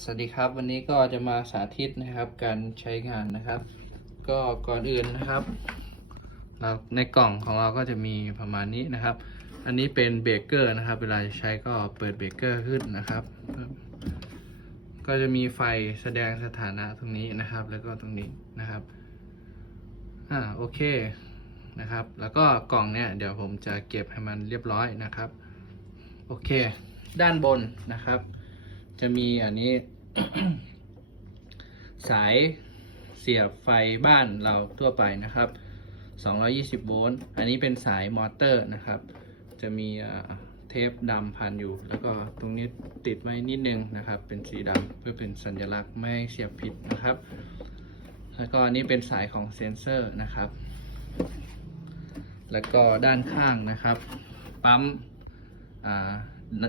สวัสดีครับวันนี้ก็จะมาสาธิตนะครับการใช้งานนะครับ ก็ก่อนอื่นนะครับเราในกล่องของเราก็จะมีประมาณนี้นะครับ อันนี้เป็นเบรกเกอร์นะครับ เวลาใช้ก็เปิดเบรกเกอร์ขึ้นนะครับ ก็จะมีไฟแสดงสถานะตรงนี้นะครับ แล้วก็ตรงนี้นะครับอ่าโอเคนะครับ แล้วก็กล่องเนี่ยเดี๋ยวผมจะเก็บให้มันเรียบร้อยนะครับ โอเค ด้านบนนะครับ จะมีอันนี้ สายเสียบไฟบ้านเราทั่วไปนะครับ 220 โวลต์ อันนี้เป็นสายมอเตอร์นะครับ จะมีเทปดำพันอยู่ แล้วก็ตรงนี้ติดไว้นิดนึงนะครับ เป็นสีดำเพื่อเป็นสัญลักษณ์ไม่เสียบผิดนะครับ แล้วก็อันนี้เป็นสายของเซนเซอร์นะครับ แล้วก็ด้านข้างนะครับ ปั๊มอ่า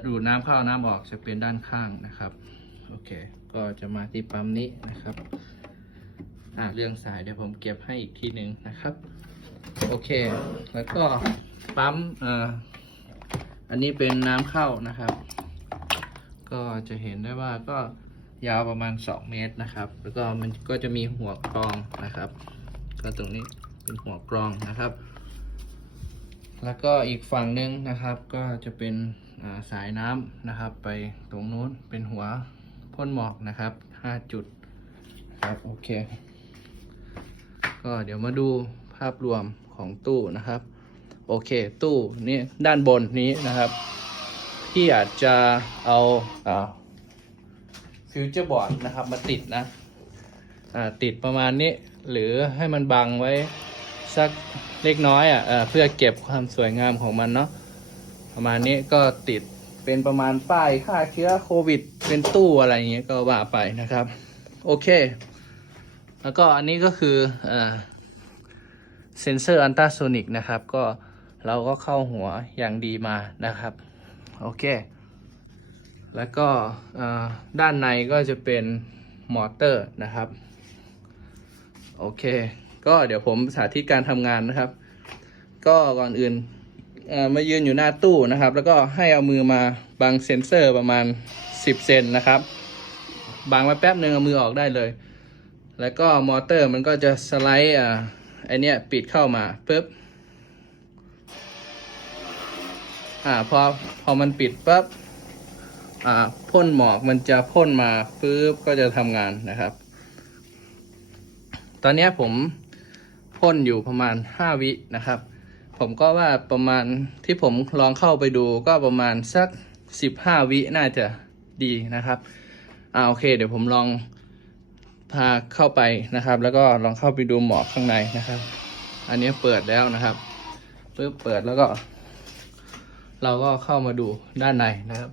ดูดน้ำเข้าน้ำออกจะเป็นด้านข้างนะครับ โอเค ก็จะมาที่ปั๊มนี้นะครับอ่าเรื่องสายเดี๋ยวผมเก็บให้อีกทีหนึ่งนะครับ โอเค แล้วก็ปั๊มอ่อันนี้เป็นน้ำเข้านะครับ ก็จะเห็นได้ว่าก็ยาวประมาณ 2 เมตรนะครับ แล้วก็มันก็จะมีหัวกรองนะครับ ก็ตรงนี้เป็นหัวกรองนะครับ แล้วก็อีกฝั่งหนึ่งนะครับก็จะเป็นสายน้ำนะครับ ไปตรงนู้นเป็นหัวพ่นหมอกนะครับ 5 จุดครับโอเค ก็เดี๋ยวมาดูภาพรวมของตู้นะครับ โอเคตู้นี้ด้านบนนี้นะครับ ที่อาจจะเอาฟิวเจอร์บอร์ดนะครับมาติดนะติดประมาณนี้หรือให้มันบังไว้ สักเล็กน้อยอะเอ่อเพื่อเก็บความสวยงามของมันเนาะประมาณนี้ก็ติดเป็นประมาณป้ายฆ่าเชื้อโควิด เป็นตู้อะไรอย่างเงี้ยก็ว่าไปนะครับ โอเค แล้วก็อันนี้ก็คือเซนเซอร์อันตราโซนิกนะครับ ก็เราก็เข้าหัวอย่างดีมานะครับ โอเค แล้วก็ด้านในก็จะเป็นมอเตอร์นะครับ โอเค ก็เดี๋ยวผมสาธิตการทำงานนะครับ ก็ก่อนอื่นมายืนอยู่หน้าตู้นะครับ แล้วก็ให้เอามือมาบังเซ็นเซอร์ประมาณ 10 เซนนะครับบังไว้แป๊บหนึ่งเอามือออกได้เลย แล้วก็มอเตอร์มันก็จะสไลด์อ่าไอเนี้ยปิดเข้ามาปุ๊บอ่าพอพอมันปิดปั๊บอ่าพ่นหมอกมันจะพ่นมาปุ๊บก็จะทำงานนะครับ ตอนเนี้ยผม พ่นอยู่ประมาณ 5 วินะครับ ผมก็ว่าประมาณที่ผมลองเข้าไปดูก็ประมาณสัก 15 วิน่าจะดีนะครับอ่าโอเค เดี๋ยวผมลองพาเข้าไปนะครับ แล้วก็ลองเข้าไปดูหมอกข้างในนะครับ อันนี้เปิดแล้วนะครับปึ๊บเปิดแล้วก็ เราก็เข้ามาดูด้านในนะครับ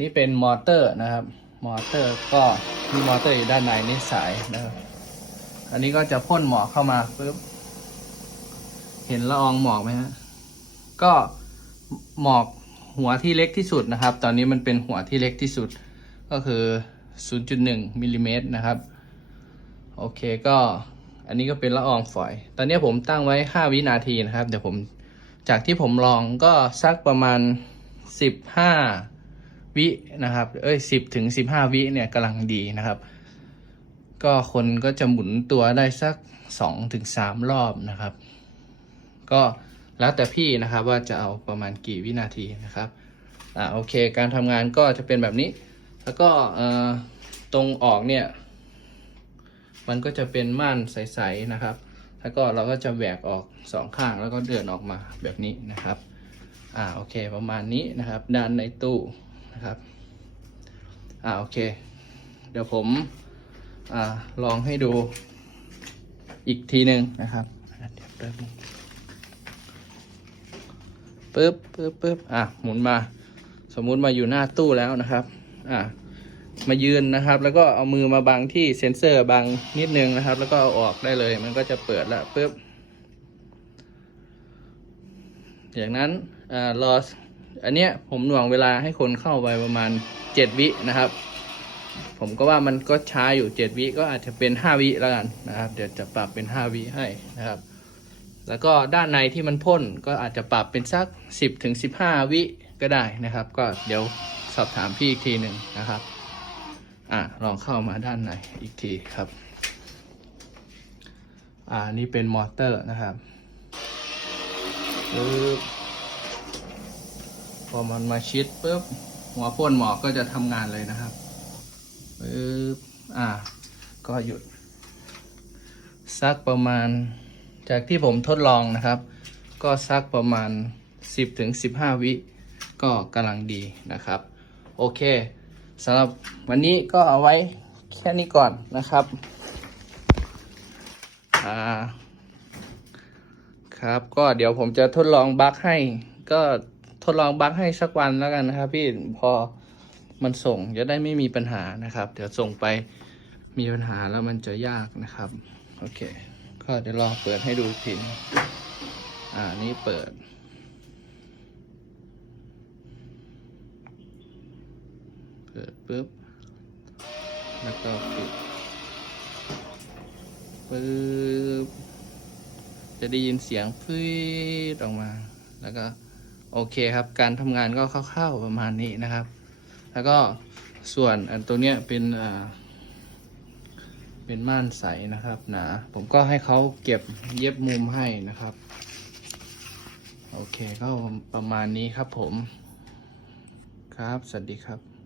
นี่เป็นมอเตอร์นะครับ มอเตอร์ก็มีมอเตอร์อยู่ด้านในนี่สายนะครับ อันนี้ก็จะพ่นหมอกเข้ามาปุ๊บ เห็นละอองหมอกไหมฮะก็หมอกหัวที่เล็กที่สุดนะครับ ตอนนี้มันเป็นหัวที่เล็กที่สุดก็คือ 0.1มิลลิเมตรนะครับ โอเคก็อันนี้ก็เป็นละอองฝอย ตอนนี้ผมตั้งไว้ 5 วินาทีนะครับ เดี๋ยวผมจากที่ผมลองก็สักประมาณ 15 วินะครับ เอ้ย 10ถึง15 วิเนี่ยกำลังดีนะครับ ก็คนก็จะหมุนตัวได้สักสองถึงสามรอบนะครับ ก็แล้วแต่พี่นะครับว่าจะเอาประมาณกี่วินาทีนะครับอ่าโอเค การทำงานก็จะเป็นแบบนี้ แล้วก็เอ่อตรงออกเนี่ย มันก็จะเป็นม่านใสๆนะครับ แล้วก็เราก็จะแหวกออกสองข้างแล้วก็เดินออกมาแบบนี้นะครับอ่าโอเคประมาณนี้นะครับ ด้านในตู้นะครับอ่าโอเค เดี๋ยวผมอ่าลองให้ดูอีกทีหนึ่งนะครับเดี๋ยวแป๊บนึง ปึ๊บปึ๊บปึ๊บอะหมุนมา สมมุติมาอยู่หน้าตู้แล้วนะครับ อะมายืนนะครับ แล้วก็เอามือมาบังที่เซ็นเซอร์บังนิดนึงนะครับ แล้วก็เอาออกได้เลย มันก็จะเปิดล้วปึ๊บอย่างนั้นอ่ารออันเนี้ยผมหน่วงเวลาให้คนเข้าไปประมาณ7วินะครับ ผมก็ว่ามันก็ช้าอยู่เจ็ดวิก็อาจจะเป็นห้าวิแล้วกันนะครับ เดี๋ยวจะปรับเป็นห้าวิให้นะครับ แล้วก็ด้านในที่มันพ่นก็อาจจะปรับเป็นสักสิบถึงสิบห้าวิก็ได้นะครับ ก็เดี๋ยวสอบถามพี่อีกทีหนึ่งนะครับ อะลองเข้ามาด้านในอีกทีครับ อ่านี่เป็นมอเตอร์นะครับปึ๊บพอมันมาชิดปุ๊บหัวพ่นหมอกก็จะทำงานเลยนะครับปึ๊บอ่าก็หยุด สักประมาณ จากที่ผมทดลองนะครับ ก็สักประมาณ 10-15ถึง15วิ ก็กำลังดีนะครับ โอเคสำหรับวันนี้ก็เอาไว้แค่นี้ก่อนนะครับอ่าครับก็เดี๋ยวผมจะทดลองบั๊กให้ ก็ทดลองบั๊กให้สักวันแล้วกันนะครับพี่พอมันส่งจะได้ไม่มีปัญหานะครับ เดี๋ยวส่งไปมีปัญหาแล้วมันจะยากนะครับ โอเค ก็เดี๋ยวลองเปิดให้ดูอีกทีนึงอ่านี่เปิด เปิดปุ๊บ แล้วก็ปิดปึ๊บ จะได้ยินเสียงฟืดออกมา แล้วก็โอเคครับ การทำงานก็คร่าวๆประมาณนี้นะครับ แล้วก็ส่วนอันตัวเนี้ยเป็นอ่า เป็นม่านใสนะครับหนาผมก็ให้เขาเก็บเย็บมุมให้นะครับ โอเคก็ประมาณนี้ครับผม ครับ สวัสดีครับ